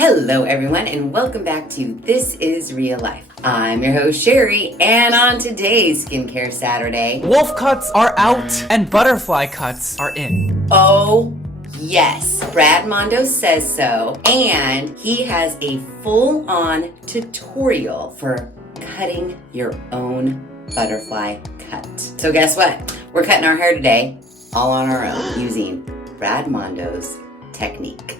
Hello everyone and welcome back to This Is Real Life. I'm your host Sheri, and on today's Skincare Saturday, wolf cuts are out and butterfly cuts are in. Oh yes, Brad Mondo says so, and he has a full-on tutorial for cutting your own butterfly cut. So guess what? We're cutting our hair today all on our own using Brad Mondo's technique.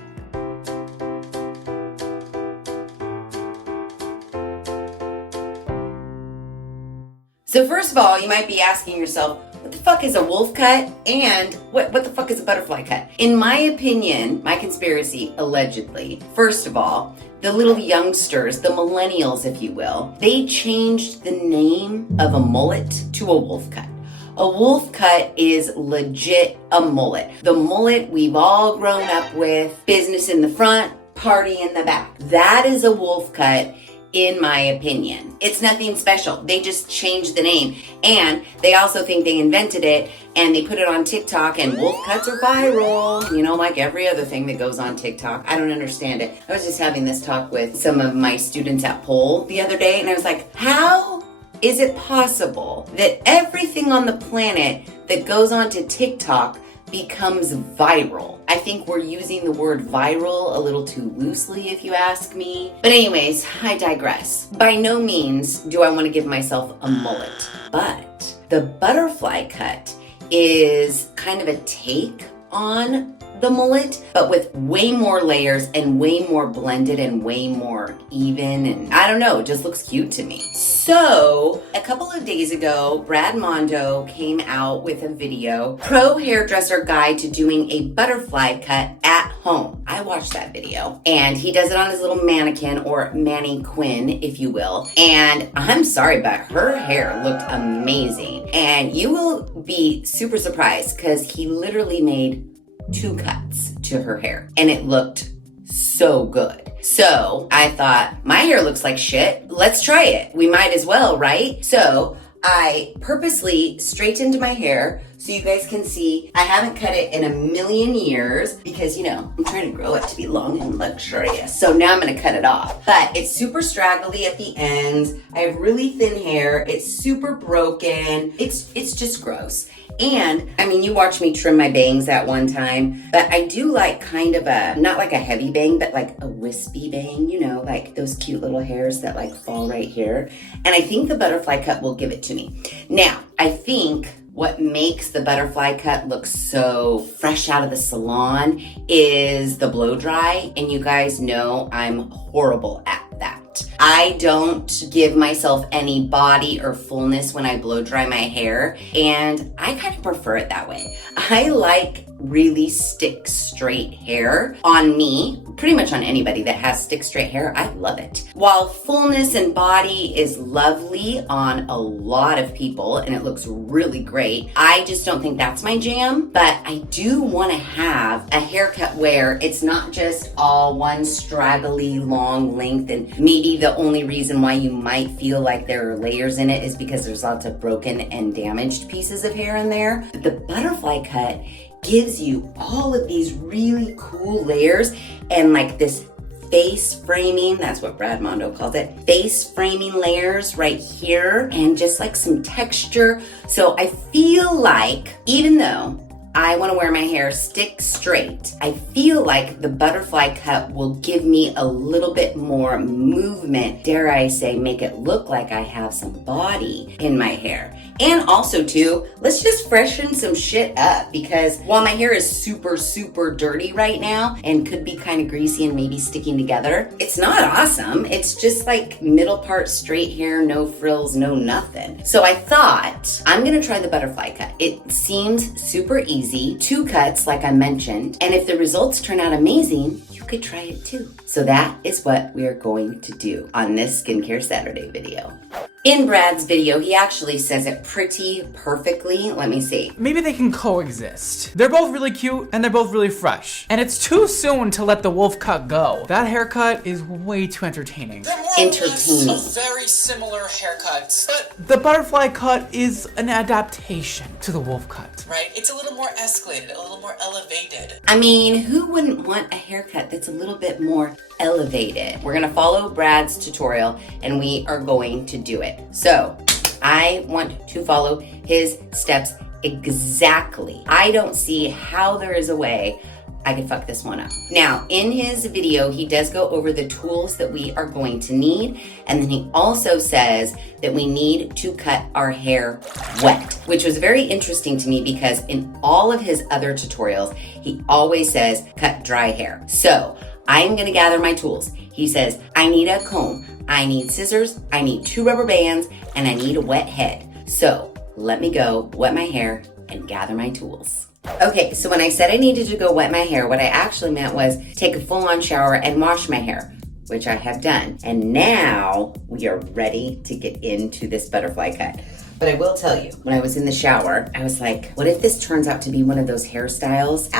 So first of all, you might be asking yourself, what the fuck is a wolf cut? And what the fuck is a butterfly cut? In my opinion, my conspiracy, allegedly, first of all, the little youngsters, the millennials, if you will, they changed the name of a mullet to a wolf cut. A wolf cut is legit a mullet. The mullet we've all grown up with, business in the front, party in the back. That is a wolf cut. In my opinion, it's nothing special. They just changed the name, and they also think they invented it, and they put it on TikTok, and wolf cuts are viral, you know, like every other thing that goes on TikTok. I don't understand it. I was just having this talk with some of my students at Pole the other day, and I was like, how is it possible that everything on the planet that goes onto TikTok becomes viral? I think we're using the word viral a little too loosely, if you ask me. But anyways, I digress. By no means do I want to give myself a mullet, but the butterfly cut is kind of a take on the mullet, but with way more layers and way more blended and way more even, and I don't know, it just looks cute to me. So a couple of days ago, Brad Mondo came out with a video, Pro Hairdresser Guide to Doing a Butterfly Cut at Home. I watched that video, and he does it on his little mannequin, or mannequin, if you will, and I'm sorry, but her hair looked amazing, and you will be super surprised because he literally made 2 cuts to her hair, and it looked so good. So I thought, my hair looks like shit. Let's try it. We might as well, right? So I purposely straightened my hair so you guys can see I haven't cut it in a million years because, you know, I'm trying to grow it to be long and luxurious. So now I'm going to cut it off. But it's super straggly at the ends. I have really thin hair. It's super broken. It's just gross. And, I mean, you watched me trim my bangs at one time, but I do like kind of a, not like a heavy bang, but like a wispy bang, you know, like those cute little hairs that like fall right here. And I think the butterfly cut will give it to me. Now, I think what makes the butterfly cut look so fresh out of the salon is the blow dry. And you guys know I'm horrible at that. I don't give myself any body or fullness when I blow dry my hair, and I kind of prefer it that way. I like really stick straight hair on me, pretty much on anybody that has stick straight hair. I love it. While fullness and body is lovely on a lot of people and it looks really great, I just don't think that's my jam. But I do want to have a haircut where it's not just all one straggly long length, and maybe the only reason why you might feel like there are layers in it is because there's lots of broken and damaged pieces of hair in there. But the butterfly cut gives you all of these really cool layers and like this face framing, that's what Brad Mondo calls it, face framing layers right here, and just like some texture. So I feel like, even though I want to wear my hair stick straight, I feel like the butterfly cut will give me a little bit more movement, dare I say, make it look like I have some body in my hair. And also too, let's just freshen some shit up, because while my hair is super, super dirty right now and could be kind of greasy and maybe sticking together, it's not awesome. It's just like middle part straight hair, no frills, no nothing. So I thought I'm gonna try the butterfly cut. It seems super easy, 2 cuts like I mentioned, and if the results turn out amazing, you could try it too. So that is what we are going to do on this Skincare Saturday video. In Brad's video, he actually says it pretty perfectly. Let me see. Maybe they can coexist. They're both really cute and they're both really fresh. And it's too soon to let the wolf cut go. That haircut is way too entertaining. They're more or less very similar haircuts, but The butterfly cut is an adaptation to the wolf cut. right, it's a little more escalated, a little more elevated. I mean, who wouldn't want a haircut that's a little bit more elevated? We're gonna follow Brad's tutorial and we are going to do it. So, I want to follow his steps exactly. I don't see how there is a way I could fuck this one up. Now, in his video, he does go over the tools that we are going to need, and then he also says that we need to cut our hair wet, which was very interesting to me because in all of his other tutorials, he always says cut dry hair. So, I'm gonna gather my tools. He says, I need a comb, I need scissors, I need 2 rubber bands, and I need a wet head. So, let me go wet my hair and gather my tools. Okay, so when I said I needed to go wet my hair, what I actually meant was take a full-on shower and wash my hair, which I have done. And now we are ready to get into this butterfly cut. But I will tell you, when I was in the shower, I was like, what if this turns out to be one of those hairstyles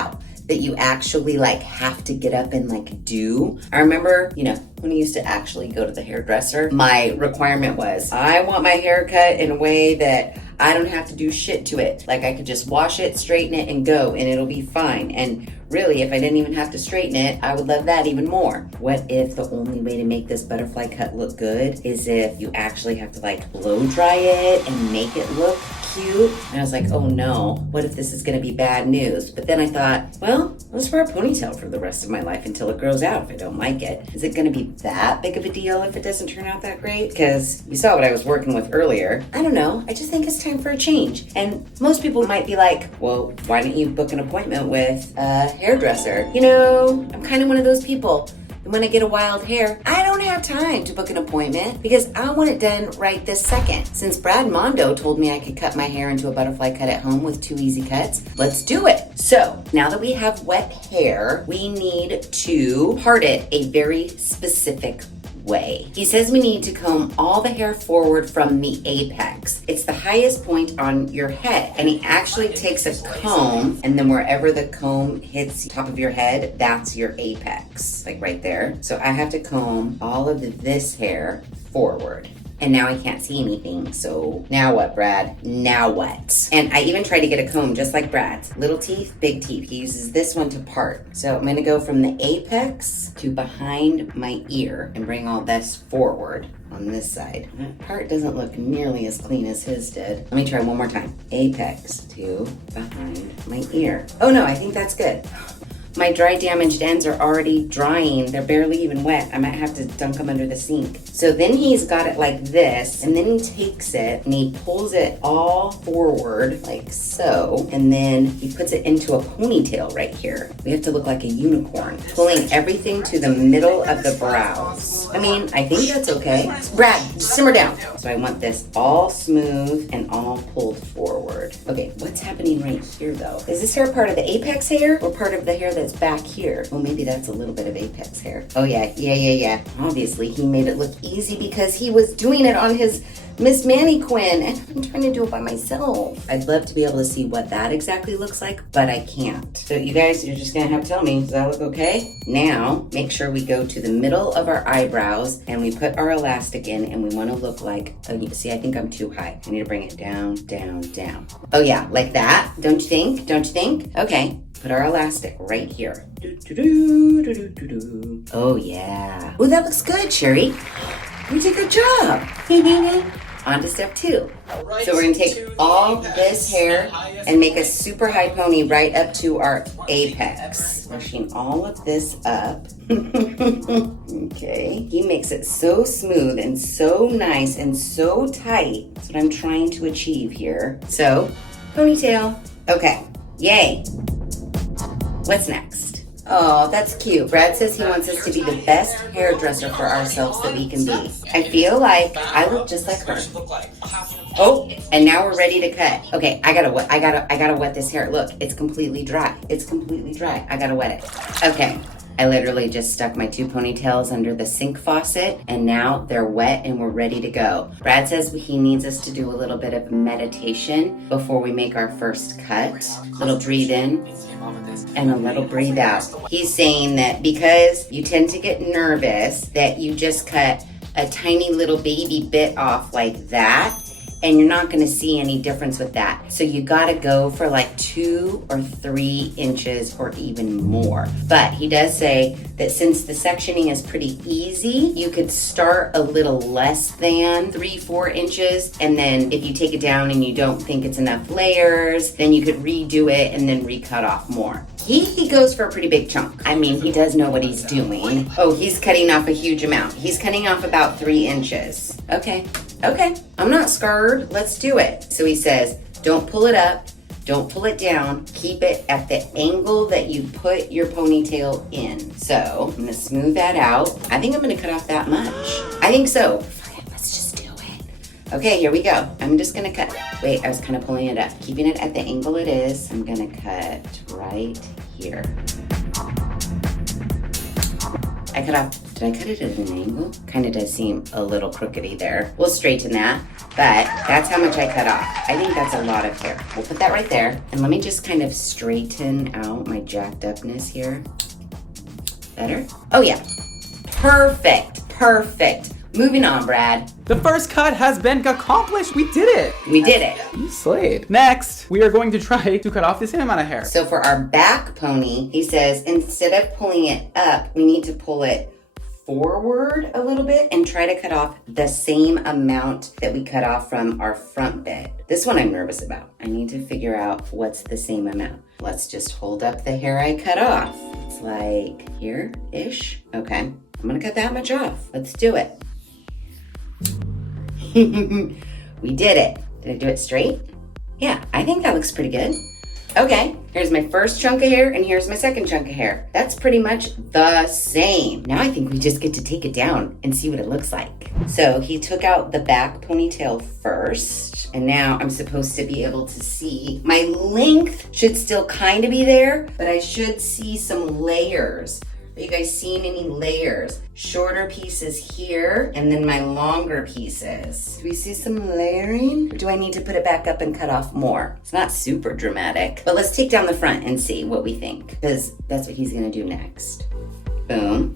that you actually like have to get up and like do? I remember, when I used to actually go to the hairdresser, my requirement was I want my hair cut in a way that I don't have to do shit to it. Like I could just wash it, straighten it, and go, and it'll be fine. And really, if I didn't even have to straighten it, I would love that even more. What if the only way to make this butterfly cut look good is if you actually have to like blow dry it and make it look cute? And I was like, oh no, what if this is gonna be bad news? But then I thought, well, I'll just wear a ponytail for the rest of my life until it grows out if I don't like it. Is it gonna be that big of a deal if it doesn't turn out that great? Because you saw what I was working with earlier. I don't know, I just think it's time for a change. And most people might be like, well, why don't you book an appointment with a hairdresser? I'm kind of one of those people. And when I get a wild hair, I don't have time to book an appointment because I want it done right this second. Since Brad Mondo told me I could cut my hair into a butterfly cut at home with 2 easy cuts, let's do it. So now that we have wet hair, we need to part it a very specific way. He says we need to comb all the hair forward from the apex. It's the highest point on your head. And he actually takes a comb, and then wherever the comb hits the top of your head, that's your apex, like right there. So I have to comb all of this hair forward. And now I can't see anything, so now what, Brad? Now what? And I even tried to get a comb just like Brad's. Little teeth, big teeth. He uses this one to part. So I'm gonna go from the apex to behind my ear and bring all this forward on this side. That part doesn't look nearly as clean as his did. Let me try one more time. Apex to behind my ear. Oh no, I think that's good. My dry damaged ends are already drying. They're barely even wet. I might have to dunk them under the sink. So then he's got it like this, and then he takes it and he pulls it all forward like so, and then he puts it into a ponytail right here. We have to look like a unicorn, pulling everything to the middle of the brows. I mean, I think that's okay. Brad, simmer down. So I want this all smooth and all pulled forward. Okay, what's happening right here though? Is this hair part of the apex hair or part of the hair that's back here? Well, maybe that's a little bit of apex hair. Oh yeah. Obviously, he made it look easy because he was doing it on his Miss Mannequin, and I'm trying to do it by myself. I'd love to be able to see what that exactly looks like, but I can't. So you guys, you're just gonna have to tell me, does that look okay? Now, make sure we go to the middle of our eyebrows and we put our elastic in, and we wanna look like, oh, you see, I think I'm too high. I need to bring it down, down, down. Oh yeah, like that, don't you think? Don't you think? Okay, put our elastic right here. Oh yeah. Oh, that looks good, Sheri. You did a good job. On to step 2. So we're gonna take all this hair and make a super high pony right up to our apex. Brushing all of this up. Okay. He makes it so smooth and so nice and so tight. That's what I'm trying to achieve here. So, ponytail. Okay. Yay. What's next? Oh, that's cute. Brad says he wants us to be the best hairdresser for ourselves that we can be. I feel like I look just like her. Oh, and now we're ready to cut. Okay, I gotta wet this hair. Look, it's completely dry. I gotta wet it. Okay, I literally just stuck my 2 ponytails under the sink faucet and now they're wet and we're ready to go. Brad says he needs us to do a little bit of meditation before we make our first cut. A little breathe in and a little breathe out. He's saying that because you tend to get nervous that you just cut a tiny little baby bit off like that, and you're not gonna see any difference with that. So you gotta go for like 2 or 3 inches or even more. But he does say that since the sectioning is pretty easy, you could start a little less than 3-4 inches. And then if you take it down and you don't think it's enough layers, then you could redo it and then recut off more. He goes for a pretty big chunk. I mean, he does know what he's doing. Oh, he's cutting off a huge amount. He's cutting off about 3 inches. Okay, I'm not scared. Let's do it. So he says, don't pull it up, don't pull it down, keep it at the angle that you put your ponytail in. So I'm gonna smooth that out. I think I'm gonna cut off that much. I think so. Fuck it, let's just do it. Okay, here we go. I'm just gonna cut. Wait, I was kind of pulling it up. Keeping it at the angle it is. I'm gonna cut right here. I cut off, did I cut it at an angle? Kind of does seem a little crookedy there. We'll straighten that, but that's how much I cut off. I think that's a lot of hair. We'll put that right there. And let me just kind of straighten out my jacked upness here. Better? Oh yeah, perfect. Moving on, Brad. The first cut has been accomplished. We did it. We did it. You slayed. Next, we are going to try to cut off the same amount of hair. So for our back pony, he says instead of pulling it up, we need to pull it forward a little bit and try to cut off the same amount that we cut off from our front bit. This one I'm nervous about. I need to figure out what's the same amount. Let's just hold up the hair I cut off. It's like here-ish. Okay, I'm gonna cut that much off. Let's do it. We did it. Did I do it straight? Yeah, I think that looks pretty good. Okay, here's my first chunk of hair and here's my second chunk of hair. That's pretty much the same. Now I think we just get to take it down and see what it looks like. So he took out the back ponytail first, and now I'm supposed to be able to see my length should still kind of be there, but I should see some layers. Are you guys seeing any layers? Shorter pieces here, and then my longer pieces. Do we see some layering? Or do I need to put it back up and cut off more? It's not super dramatic, but let's take down the front and see what we think, because that's what he's gonna do next. Boom.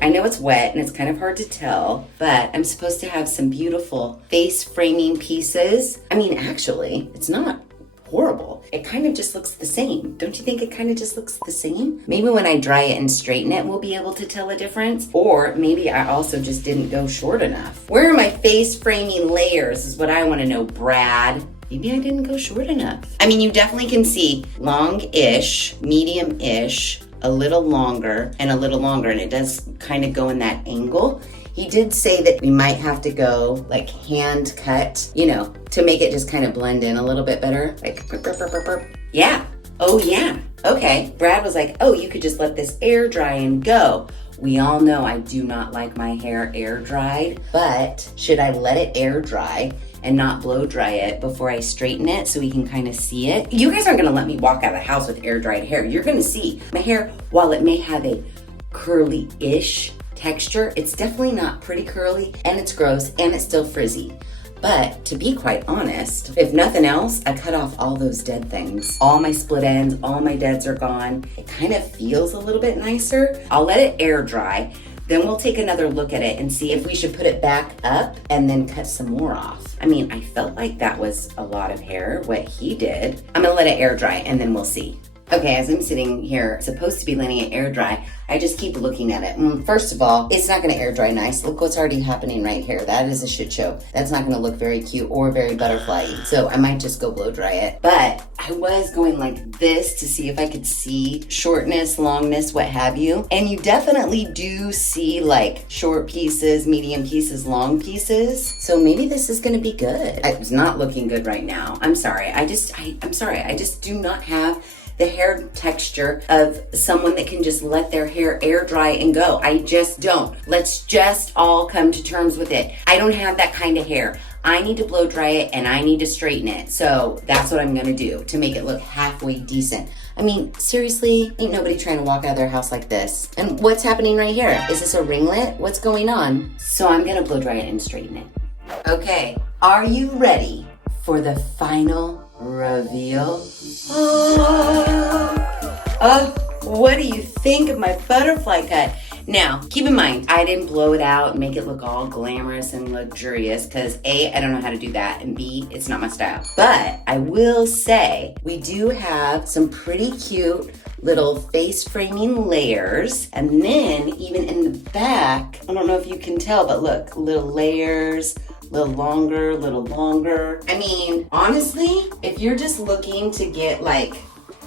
I know it's wet and it's kind of hard to tell, but I'm supposed to have some beautiful face framing pieces. I mean, actually, it's not horrible. It kind of just looks the same. Don't you think it kind of just looks the same? Maybe when I dry it and straighten it, we'll be able to tell a difference. Or maybe I also just didn't go short enough. Where are my face framing layers is what I want to know, Brad. Maybe I didn't go short enough. I mean, you definitely can see long-ish, medium-ish, a little longer, and a little longer, and it does kind of go in that angle. He did say that we might have to go like hand cut, you know, to make it just kind of blend in a little bit better. Like, burp, burp, burp, burp, burp. Yeah. Oh yeah. Okay. Brad was like, oh, you could just let this air dry and go. We all know I do not like my hair air dried, but should I let it air dry and not blow dry it before I straighten it so we can kind of see it? You guys aren't gonna let me walk out of the house with air dried hair. You're gonna see my hair, while it may have a curly-ish texture, it's definitely not pretty curly, and it's gross, and it's still frizzy. But to be quite honest, if nothing else, I cut off all those dead things. All my split ends, all my deads are gone. It kind of feels a little bit nicer. I'll let it air dry. Then we'll take another look at it and see if we should put it back up and then cut some more off. I mean, I felt like that was a lot of hair, what he did. I'm gonna let it air dry and then we'll see. Okay, as I'm sitting here, supposed to be letting it air dry, I just keep looking at it. First of all, it's not gonna air dry nice. Look what's already happening right here. That is a shit show. That's not gonna look very cute or very butterfly-y. So I might just go blow dry it. But I was going like this to see if I could see shortness, longness, what have you. And you definitely do see like short pieces, medium pieces, long pieces. So maybe this is gonna be good. It's not looking good right now. I'm sorry. I'm sorry. I just do not have the hair texture of someone that can just let their hair air dry and go. I just don't. Let's just all come to terms with it. I don't have that kind of hair. I need to blow dry it and I need to straighten it. So that's what I'm gonna do to make it look halfway decent. I mean, seriously, ain't nobody trying to walk out of their house like this. And what's happening right here? Is this a ringlet? What's going on? So I'm gonna blow dry it and straighten it. Okay, are you ready for the final reveal? What do you think of my butterfly cut? Now, keep in mind, I didn't blow it out and make it look all glamorous and luxurious because A, I don't know how to do that, and B, it's not my style. But I will say, we do have some pretty cute little face framing layers. And then even in the back, I don't know if you can tell, but look, little layers, little longer. I mean, honestly, if you're just looking to get like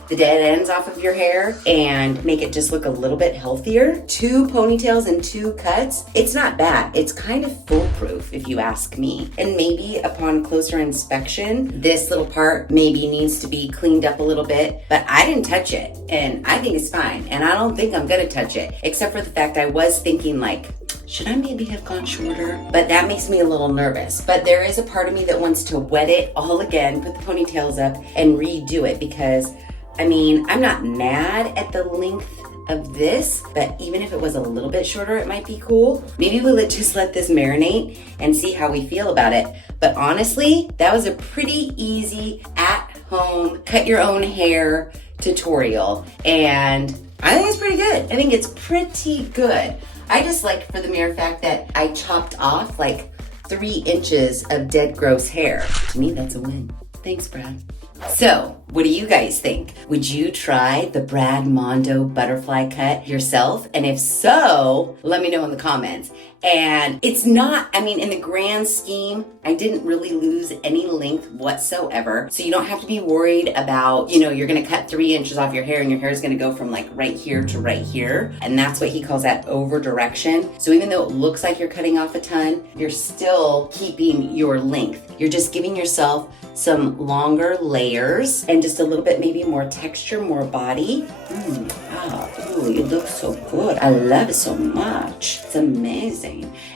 the dead ends off of your hair and make it just look a little bit healthier, 2 ponytails and 2 cuts, it's not bad. It's kind of foolproof if you ask me. And maybe upon closer inspection, this little part maybe needs to be cleaned up a little bit, but I didn't touch it and I think it's fine. And I don't think I'm gonna touch it, except for the fact I was thinking like, should I maybe have gone shorter? But that makes me a little nervous. But there is a part of me that wants to wet it all again, put the ponytails up and redo it because I mean, I'm not mad at the length of this, but even if it was a little bit shorter, it might be cool. Maybe we'll just let this marinate and see how we feel about it. But honestly, that was a pretty easy at-home, cut your own hair tutorial. And I think it's pretty good. I think it's pretty good. I just like for the mere fact that I chopped off like 3 inches of dead gross hair. To me, that's a win. Thanks, Brad. So, what do you guys think? Would you try the Brad Mondo butterfly cut yourself? And if so, let me know in the comments. And it's not, I mean, in the grand scheme, I didn't really lose any length whatsoever. So you don't have to be worried about, you know, you're gonna cut 3 inches off your hair and your hair is gonna go from like right here to right here. And that's what he calls that over direction. So even though it looks like you're cutting off a ton, you're still keeping your length. You're just giving yourself some longer layers and just a little bit maybe more texture, more body. Wow, ooh, it looks so good. I love it so much. It's amazing.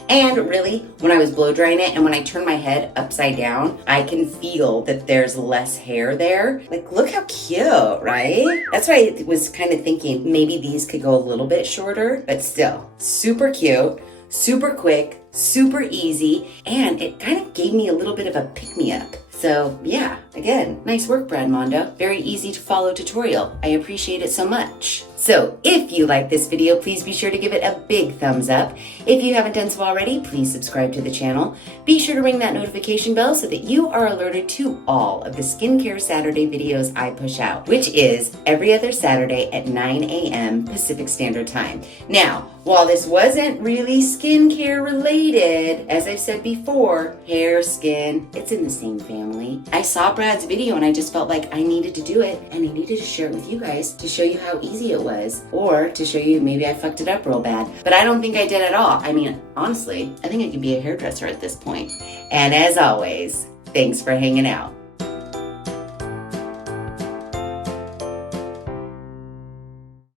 And really, when I was blow drying it and when I turn my head upside down, I can feel that there's less hair there. Like, look how cute, right? That's why I was kind of thinking maybe these could go a little bit shorter, but still super cute, super quick, super easy, and it kind of gave me a little bit of a pick-me-up. So yeah, again, nice work, Brad Mondo. Very easy to follow tutorial. I appreciate it so much. So if you like this video, please be sure to give it a big thumbs up. If you haven't done so already, please subscribe to the channel. Be sure to ring that notification bell so that you are alerted to all of the Skincare Saturday videos I push out, which is every other Saturday at 9 a.m. Pacific Standard Time. Now, while this wasn't really skincare related, as I've said before, hair, skin, it's in the same family. I saw Brad's video and I just felt like I needed to do it and I needed to share it with you guys to show you how easy it was, or to show you maybe I fucked it up real bad. But I don't think I did at all. I mean, honestly, I think I could be a hairdresser at this point. And as always, thanks for hanging out.